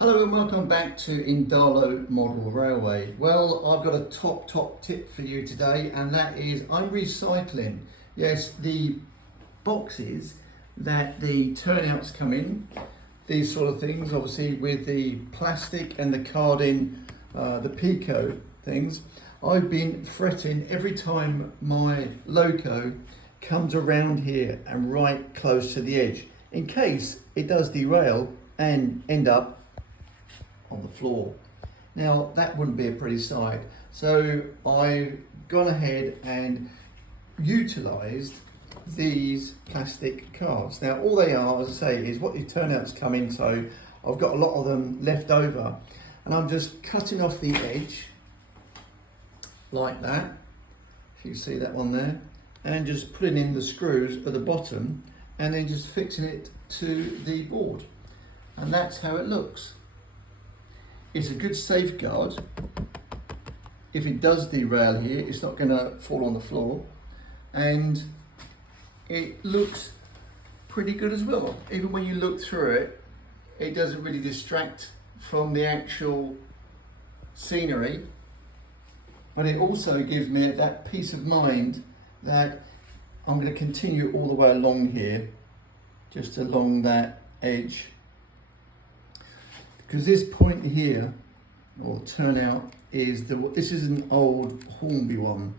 Hello and welcome back to Indalo Model Railway. Well, I've got a top tip for you today, and that is I'm recycling. Yes, the boxes that the turnouts come in, these sort of things, obviously with the plastic and the carding, the Pico things. I've been fretting every time my loco comes around here and right close to the edge, in case it does derail and end up on the floor. Now that wouldn't be a pretty sight. So I've gone ahead and utilised these plastic cards. Now all they are, as I say, is what the turnouts come in. So I've got a lot of them left over, and I'm just cutting off the edge like that, if you see that one there, and just putting in the screws at the bottom and then just fixing it to the board, and that's how it looks. It's a good safeguard. If it does derail here, it's not going to fall on the floor, and it looks pretty good as well. Even when you look through it, it doesn't really distract from the actual scenery, but it also gives me that peace of mind that I'm going to continue all the way along here, just along that edge. Because this point here, or turnout, this is an old Hornby one,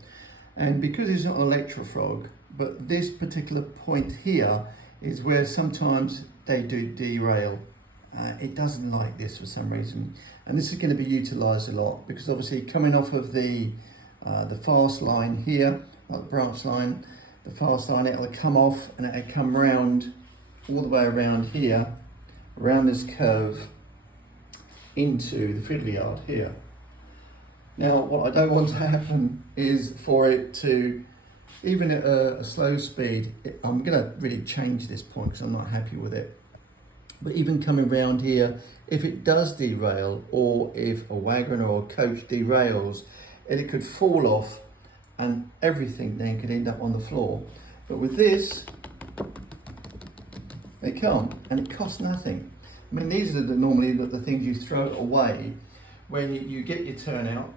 and because it's not an electrofrog, but this particular point here is where sometimes they do derail. It doesn't like this for some reason, and this is going to be utilised a lot because obviously coming off of the fast line here, like the branch line, the fast line, it'll come off and it'll come round all the way around here, around this curve, into the fiddly yard here. Now what I don't want to happen is for it to, even at a slow speed, I'm going to really change this point because I'm not happy with it, but even coming round here, if it does derail, or if a wagon or a coach derails, it could fall off and everything then could end up on the floor. But with this, they can't, and it costs nothing. I mean, these are normally the things you throw away when you get your turnout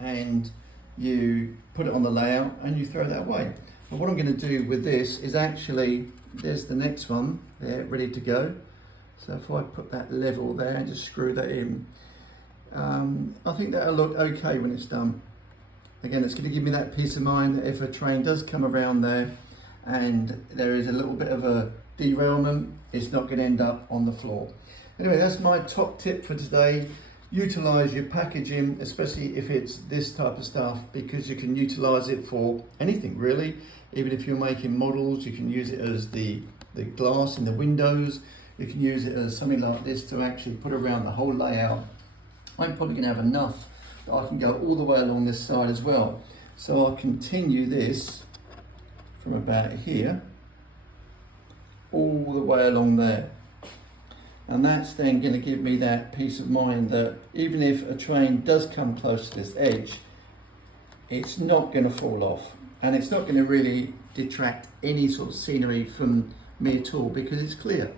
and you put it on the layout and you throw that away. But what I'm going to do with this is actually, there's the next one there ready to go. So if I put that level there and just screw that in, I think that'll look okay when it's done. Again, it's going to give me that peace of mind that if a train does come around there and there is a little bit of a derailment, it's not going to end up on the floor. Anyway, that's my top tip for today. Utilise your packaging, especially if it's this type of stuff, because you can utilise it for anything really. Even if you're making models, you can use it as the glass in the windows. You can use it as something like this to actually put around the whole layout. I'm probably going to have enough that I can go all the way along this side as well. So I'll continue this from about here all the way along there, and that's then going to give me that peace of mind that even if a train does come close to this edge, it's not going to fall off, and it's not going to really detract any sort of scenery from me at all, because it's clear.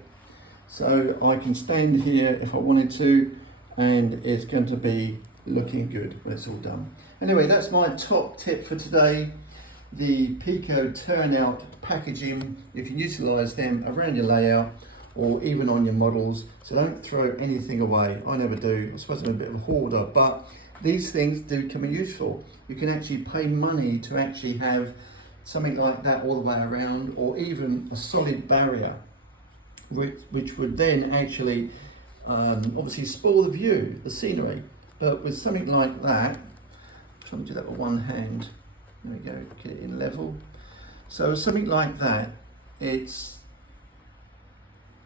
So I can stand here if I wanted to, and it's going to be looking good when it's all done. Anyway, that's my top tip for today. The Pico turnout packaging, you can utilise them around your layout or even on your models, so don't throw anything away. I never do. I suppose I'm a bit of a hoarder, but these things do come in useful. You can actually pay money to actually have something like that all the way around, or even a solid barrier, which would then actually obviously spoil the view, the scenery. But with something like that, I'm trying to do that with one hand. There we go, get it in level. So something like that, it's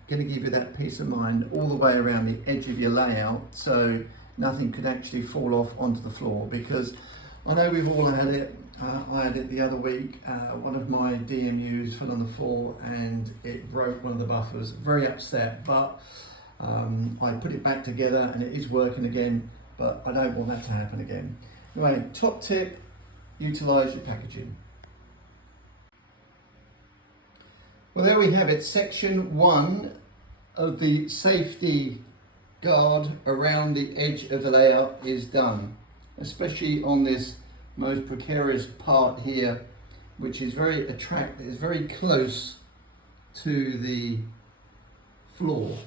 going to give you that peace of mind all the way around the edge of your layout, so nothing could actually fall off onto the floor. Because I know we've all had it. I had it the other week. One of my DMUs fell on the floor and it broke one of the buffers. Very upset, but I put it back together and it is working again, but I don't want that to happen again. Anyway, top tip, utilise your packaging. Well, there we have it, section 1 of the safety guard around the edge of the layout is done, especially on this most precarious part here, which is very attractive, is very close to the floor.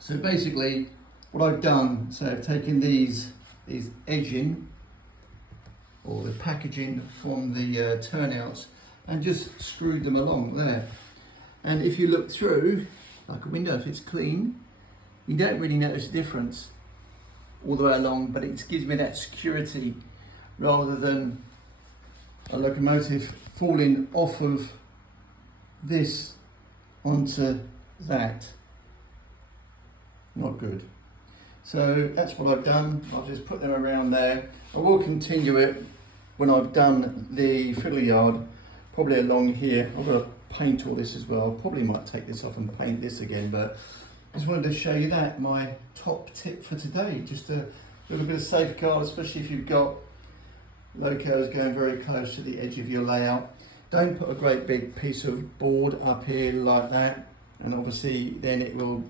So basically what I've done, so I've taken these edging or the packaging from the turnouts and just screwed them along there. And if you look through, like a window, if it's clean, you don't really notice a difference all the way along, but it gives me that security rather than a locomotive falling off of this onto that. Not good. So that's what I've done. I've just put them around there. I will continue it when I've done the fiddle yard, probably along here. I've got to paint all this as well. Probably might take this off and paint this again, but I just wanted to show you that, my top tip for today. Just a little bit of safeguard, especially if you've got locos going very close to the edge of your layout. Don't put a great big piece of board up here like that, and obviously then it will,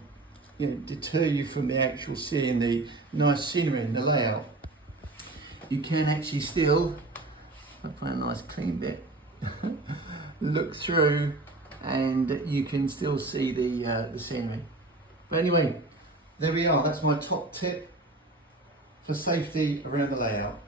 you know, deter you from the actual seeing the nice scenery in the layout. You can actually still, I'll find a nice clean bit, look through and you can still see the scenery. But anyway, there we are. That's my top tip for safety around the layout.